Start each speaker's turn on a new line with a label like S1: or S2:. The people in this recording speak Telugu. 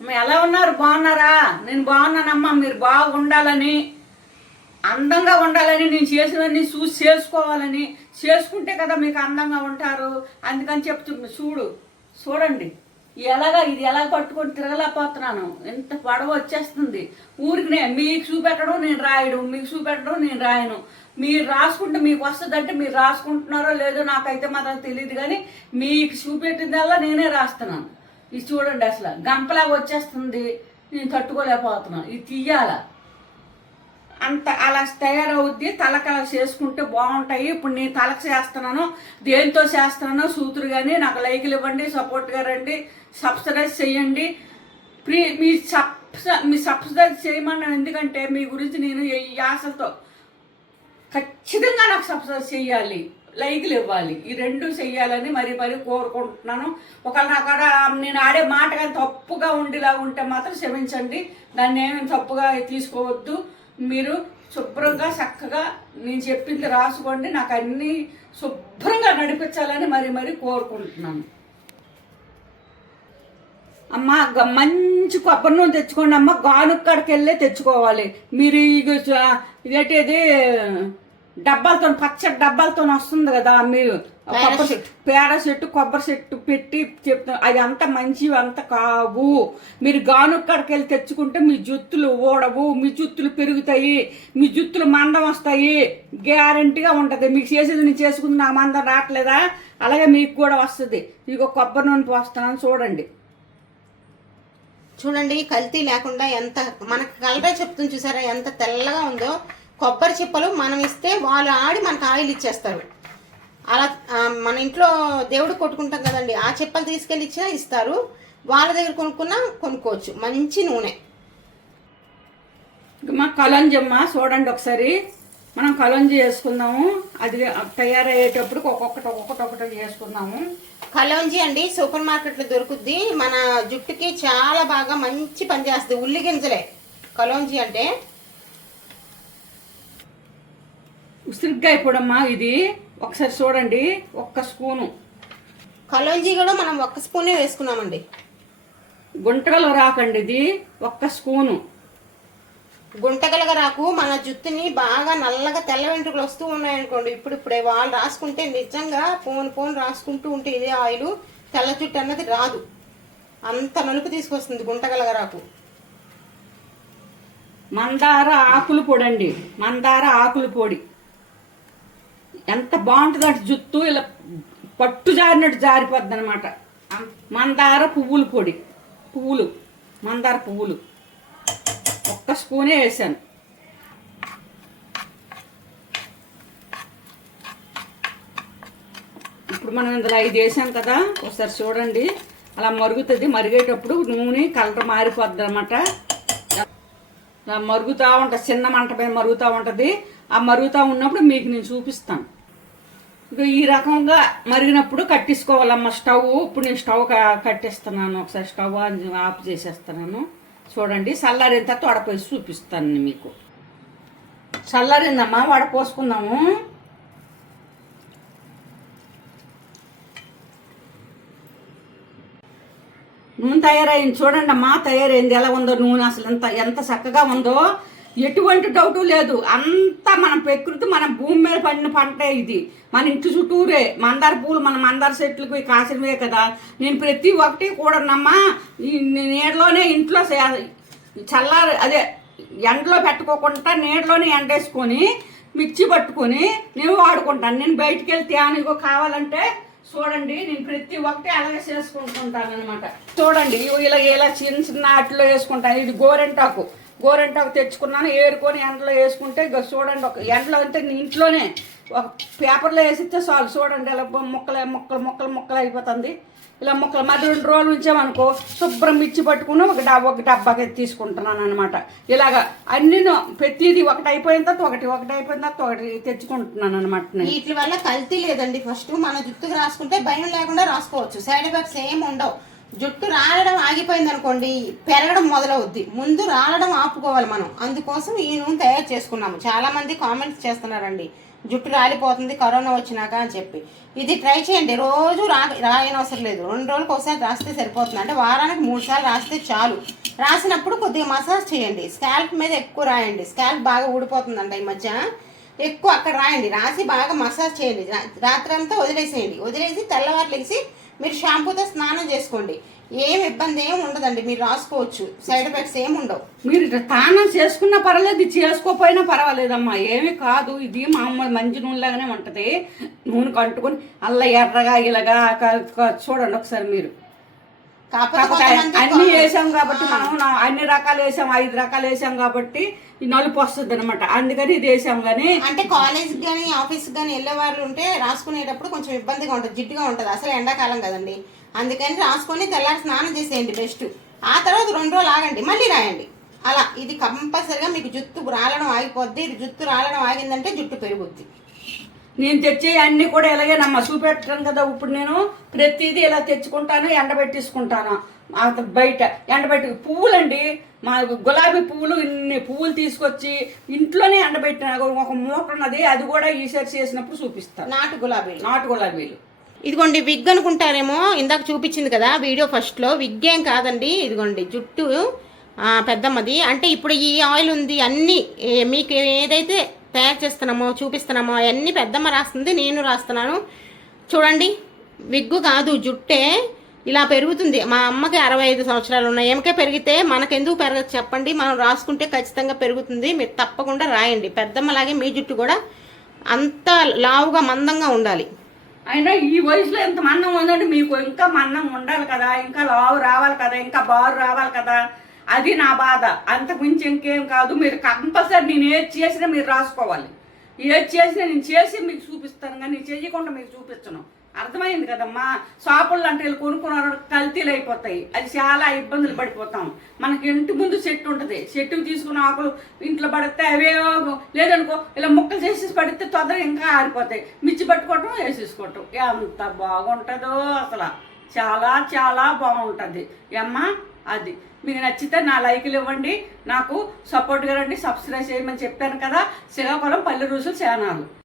S1: ఎలా ఉన్నారు? బాగున్నారా? నేను బాగున్నానమ్మా మీరు బాగుండాలని అందంగా ఉండాలని నేను చేసినవన్నీ చూసి చేసుకోవాలని చేసుకుంటే కదా మీకు అందంగా ఉంటారు. అందుకని చెప్తున్నా చూడు చూడండి. ఎలాగా ఇది ఎలా పట్టుకొని తిరగలేకపోతున్నాను. ఎంత పడవ వచ్చేస్తుంది. ఊరికి మీకు చూపెట్టడం నేను రాయడం. మీకు చూపెట్టడం నేను రాయను. మీరు రాసుకుంటే మీకు వస్తుందంటే మీరు రాసుకుంటున్నారో లేదో నాకైతే మాత్రం తెలియదు కానీ మీకు చూపెట్టిందల్లా నేనే రాస్తున్నాను. ఇది చూడండి అసలు. గంపలాగా వచ్చేస్తుంది. నేను తట్టుకోలేకపోతున్నాను. ఇది తీయాల. అంత అలా తయారవుద్ది. తలకల చేసుకుంటే బాగుంటాయి. ఇప్పుడు నేను తలకు చేస్తున్నాను దేంతో చేస్తున్నానో సూతురు కానీ నాకు లైకులు ఇవ్వండి సపోర్ట్గా రండి సబ్సిడైజ్ చేయండి. ప్రీ మీ సబ్ మీ సబ్సిడైజ్ చేయమన్నాను. ఎందుకంటే మీ గురించి నేను ఈ ఆశతో ఖచ్చితంగా నాకు సబ్సిడైజ్ చేయాలి. లైకులు ఇవ్వాలి. ఈ రెండు చెయ్యాలని మరి మరి కోరుకుంటున్నాను. ఒకవేళ నా కాడ నేను ఆడే మాట కానీ తప్పుగా ఉండేలా ఉంటే మాత్రం క్షమించండి. దాన్ని ఏమి తప్పుగా తీసుకోవద్దు. మీరు శుభ్రంగా చక్కగా నేను చెప్పింది రాసుకోండి. నాకు అన్నీ శుభ్రంగా నడిపించాలని మరి మరి కోరుకుంటున్నాను. అమ్మ గ- మంచి కొబ్బరి నూనె తెచ్చుకోండి అమ్మ. గానుక్కడికి వెళ్ళే తెచ్చుకోవాలి. మీరు ఇక చ- ఇదేంటిది డబ్బాలతో పచ్చడి డబ్బాలతో వస్తుంది కదా మీరు కొబ్బరి చెట్టు పేడ చెట్టు కొబ్బరి చెట్టు పెట్టి చెప్తా అది అంత మంచివి అంత కావు. మీరు గానుక్కడికి వెళ్ళి తెచ్చుకుంటే మీ జుత్తులు ఓడవు మీ జుత్తులు పెరుగుతాయి మీ జుత్తులు మందం వస్తాయి. గ్యారంటీగా ఉంటుంది. మీకు చేసేది నేను చేసుకుంది నా మందం రావట్లేదా? అలాగే మీకు కూడా వస్తుంది. ఇదిగో కొబ్బరి నూనె పోస్తున్నాను చూడండి.
S2: చూడండి కల్తీ లేకుండా ఎంత మనకు కలరే చెప్తుంది చూసారా ఎంత తెల్లగా ఉందో. కొబ్బరి చిప్పలు మనం ఇస్తే వాళ్ళు ఆడి మనకు ఆయిల్ ఇచ్చేస్తారు. అలా మన ఇంట్లో దేవుడు కొట్టుకుంటాం కదండి ఆ చిప్పలు తీసుకెళ్ళి ఇచ్చినా ఇస్తారు. వాళ్ళ దగ్గర కొనుక్కున్నా కొనుక్కోవచ్చు. మంచి నూనె.
S1: మా కలంజమ్మ చూడండి ఒకసారి. మనం కలంజి చేసుకుందాము. అది తయారయ్యేటప్పుడు ఒక్కొక్కటి ఒక్కొక్కటి ఒకటి చేసుకుందాము.
S2: కలోంజీ అండి సూపర్ మార్కెట్లో దొరుకుద్ది. మన జుట్టుకి చాలా బాగా మంచి పని చేస్తుంది. ఉల్లి గింజలే. కలోంజీ అంటే
S1: ఉసిరికాయ పొడమ్మా ఇది. ఒకసారి చూడండి ఒక్క స్పూను.
S2: కలోంజీ కూడా మనం ఒక్క స్పూనే వేసుకున్నామండి.
S1: గుంటగలు రాకండి ఇది ఒక్క స్పూను.
S2: గుంటగలగ రాకు మన జుట్టుని బాగా నల్లగా తెల్ల వెంట్రుకలు వస్తూ ఉన్నాయనుకోండి ఇప్పుడు ఇప్పుడే వాళ్ళు రాసుకుంటే నిజంగా పోన్ పోన్ రాసుకుంటూ ఉంటే ఇదే ఆయిల్ తెల్ల జుట్టు అన్నది రాదు. అంత నలుపు తీసుకొస్తుంది గుంటగలగ రాకు.
S1: మందార ఆకులు పొడండి మందార ఆకులు పొడి. ఎంత బాగుంటుంది అంటే జుత్తు ఇలా పట్టు జారినట్టు జారిపోద్ది అనమాట మందార పువ్వుల పొడి. పువ్వులు. మందార పువ్వులు. ఒక్క స్పూనే వేసాను. ఇప్పుడు మనం ఇందులో ఐదు వేసాం కదా ఒకసారి చూడండి. అలా మరుగుతుంది. మరిగేటప్పుడు నూనె కలర్ మారిపోద్ది అనమాట మరుగుతూ ఉంటుంది చిన్న మంట మీద మరుగుతూ ఉంటుంది. ఆ మరుగుతూ ఉన్నప్పుడు మీకు నేను చూపిస్తాను. ఈ రకంగా మరిగినప్పుడు కట్టేసుకోవాలమ్మ స్టవ్. ఇప్పుడు నేను స్టవ్ కట్టేస్తున్నాను. ఒకసారి స్టవ్ ఆఫ్ చేసేస్తున్నాను. చూడండి చల్లారిన తర్వాత వడపోసి చూపిస్తాను మీకు. చల్లారిందమ్మా వడపోసుకుందాము నూనె తయారైంది. చూడండి అమ్మా తయారైంది. ఎలా ఉందో నూనె అసలు ఎంత ఎంత చక్కగా ఉందో. ఎటువంటి డౌటు లేదు. అంతా మన ప్రకృతి మన భూమి మీద పడిన పంటే ఇది. మన ఇంటి చుట్టూరే మందార పూలు మన మందార చెట్లకు కాసినవే కదా. నేను ప్రతి ఒక్కటి కూడనమ్మా నీడలోనే ఇంట్లో చల్లారు చల్లారి అదే ఎండలో పెట్టుకోకుండా నీడలోనే ఎండేసుకొని మిర్చి పట్టుకొని నేను వాడుకుంటాను. నేను బయటికి వెళ్తే ఏమైనా కావాలంటే చూడండి నేను ప్రతి ఒక్కటి అలాగే చేసుకుంటుంటాను అనమాట చూడండి ఇలా ఇలా చిన్న చిన్న ఆటిలో వేసుకుంటాను. ఇది గోరెంటాకు. గోరెంటాకు తెచ్చుకున్నాను ఏరుకొని ఎండలో వేసుకుంటే ఇక చూడండి ఒక ఎండలో అంటే ఇంట్లోనే ఒక పేపర్లో వేసిస్తే చాలు. చూడండి ఇలా ముక్కలు ముక్కలు ముక్కలు ముక్కలు అయిపోతుంది. ఇలా ముక్కలు మరి రెండు రోజులు ఉంచామనుకో శుభ్రం మిర్చి పట్టుకుని ఒక డబ్బా ఒక డబ్బాకి తీసుకుంటున్నాను అనమాట ఇలాగా అన్ని ప్రతిది ఒకటి అయిపోయిన తర్వాత ఒకటి ఒకటి అయిపోయిన తర్వాత ఒకటి తెచ్చుకుంటున్నాను అనమాట
S2: వీటి వల్ల కల్తీ లేదండి. ఫస్ట్ మన జుట్టుకు రాసుకుంటే భయం లేకుండా రాసుకోవచ్చు. సైడ్ ఎఫెక్ట్స్ ఏం ఉండవు. జుట్టు రాలడం ఆగిపోయింది అనుకోండి పెరగడం మొదలవుద్ది. ముందు రాలడం ఆపుకోవాలి మనం. అందుకోసం ఈ నూనె తయారు చేసుకున్నాము. చాలామంది కామెంట్స్ చేస్తున్నారండి జుట్టు రాలిపోతుంది కరోనా వచ్చినాక అని చెప్పి. ఇది ట్రై చేయండి. రోజు రా రాయని అవసరం లేదు. రెండు రోజులకు ఒకసారి రాస్తే సరిపోతుంది. అంటే వారానికి మూడు సార్లు రాస్తే చాలు. రాసినప్పుడు కొద్దిగా మసాజ్ చేయండి. స్కాల్ప్ మీద ఎక్కువ రాయండి. స్కాల్ప్ బాగా ఊడిపోతుందంట ఈ మధ్య. ఎక్కువ అక్కడ రాయండి. రాసి బాగా మసాజ్ చేయండి. రాత్రంతా వదిలేసేయండి. వదిలేసి తెల్లవారు లేచి మీరు షాంపూతో స్నానం చేసుకోండి. ఏం ఇబ్బంది ఏం ఉండదండి మీరు రాసుకోవచ్చు. సైడ్ ఎఫెక్ట్స్ ఏం ఉండవు.
S1: మీరు స్నానం చేసుకున్నా పర్వాలేదు ఇది చేసుకోకపోయినా పర్వాలేదమ్మా. ఏమి కాదు ఇది మామూలు మంచి నూనెలాగానే ఉంటుంది. నూనె కంటుకొని అల్ల ఎర్రగా ఇలాగా చూడండి ఒకసారి మీరు.
S2: కాకపోతే
S1: అన్ని వేసాం కాబట్టి మనం అన్ని రకాలు వేసాం ఐదు రకాలు వేసాం కాబట్టి ఈ నలుపు వస్తుంది అనమాట అందుకని ఇది వేసాం కానీ
S2: అంటే కాలేజ్ కానీ ఆఫీస్ కానీ వెళ్ళే వాళ్ళు ఉంటే రాసుకునేటప్పుడు కొంచెం ఇబ్బందిగా ఉంటుంది జిడ్డుగా ఉంటుంది. అసలు ఎండాకాలం కదండి. అందుకని రాసుకొని తెల్లారి స్నానం చేసేయండి బెస్ట్ ఆ తర్వాత రెండు రోజులు ఆగండి మళ్ళీ రాయండి. అలా ఇది కంపల్సరిగా మీకు జుట్టు రాలడం ఆగిపోద్ది. ఇది జుట్టు రాలడం ఆగిందంటే జుట్టు పెరుగుద్ది
S1: నేను తెచ్చే అన్ని కూడా ఎలాగేనమ్మా చూపెట్టాను కదా. ఇప్పుడు నేను ప్రతిదీ ఇలా తెచ్చుకుంటాను ఎండబెట్టేసుకుంటాను బయట ఎండబెట్టి పువ్వులండి. మా గులాబీ పువ్వులు ఇన్ని పువ్వులు తీసుకొచ్చి ఇంట్లోనే ఎండబెట్టిన ఒక మూట ఉన్నది అది కూడా ఈసారి చేసినప్పుడు చూపిస్తాను.
S2: నాటు గులాబీలు.
S1: నాటు గులాబీలు.
S2: ఇదిగోండి విగ్ అనుకుంటారేమో ఇందాక చూపించింది కదా వీడియో ఫస్ట్లో విగ్ ఏం కాదండి ఇదిగోండి జుట్టు పెద్దమ్మది. అంటే ఇప్పుడు ఈ ఆయిల్ ఉంది అన్నీ మీకు ఏదైతే తయారు చేస్తున్నామో చూపిస్తున్నామో అవన్నీ పెద్దమ్మ రాస్తుంది నేను రాస్తున్నాను. చూడండి విగ్గు కాదు జుట్టే ఇలా పెరుగుతుంది. మా అమ్మకి అరవై ఐదు సంవత్సరాలు ఉన్నాయి. ఏమకే పెరిగితే మనకెందుకు పెరగదు చెప్పండి. మనం రాసుకుంటే ఖచ్చితంగా పెరుగుతుంది. మీరు తప్పకుండా రాయండి. పెద్దమ్మలాగే మీ జుట్టు కూడా అంత లావుగా మందంగా ఉండాలి.
S1: అయినా ఈ వయసులో ఎంత మందం ఉందండి మీకు ఇంకా మందం ఉండాలి కదా. ఇంకా లావు రావాలి కదా. ఇంకా బారు రావాలి కదా. అది నా బాధ. అంతకు మించి ఇంకేం కాదు. మీరు కంపల్సరీ నేను ఏది చేసినా మీరు రాసుకోవాలి. ఏది చేసినా నేను చేసి మీకు చూపిస్తాను కానీ నేను చేయకుండా మీకు చూపించను. అర్థమైంది కదమ్మా? షాపుల్లో అంటే వీళ్ళు కొనుక్కున్నారు కల్తీలు అయిపోతాయి. అది చాలా ఇబ్బందులు పడిపోతాం. మనకి ఇంటి ముందు చెట్టు ఉంటుంది. చెట్టుకు తీసుకున్న ఆకులు ఇంట్లో పడితే అవే లేదనుకో ఇలా ముక్కలు చేసి పడితే తొందరగా ఇంకా ఆరిపోతాయి. మిర్చి పట్టుకోవటం వేసేసుకోవటం. ఎంత బాగుంటుందో అసలు. చాలా చాలా బాగుంటుంది. అమ్మా అది. మీకు నచ్చితే నా లైకులు ఇవ్వండి. నాకు సపోర్ట్గా రండి సబ్స్క్రైబ్ చేయమని చెప్పాను కదా. శ్రీకాకుళం పల్లె రుసులు ఛానల్.